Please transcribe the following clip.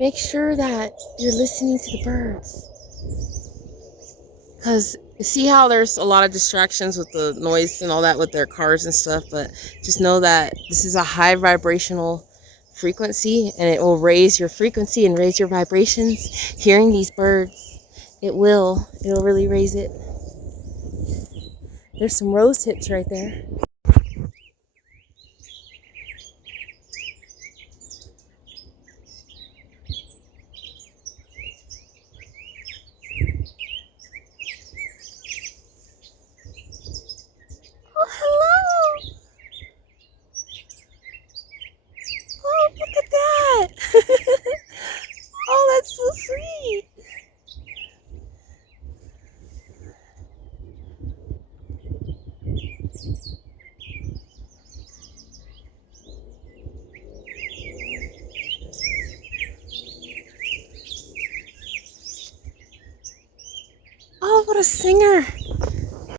make sure that you're listening to the birds. Because you see how there's a lot of distractions with the noise and all that with their cars and stuff, but just know that this is a high vibrational frequency and it will raise your frequency and raise your vibrations. Hearing these birds, it'll really raise it. There's some rose hips right there. Oh, hello. Oh, look at that. Oh, that's so sweet. Oh, what a singer.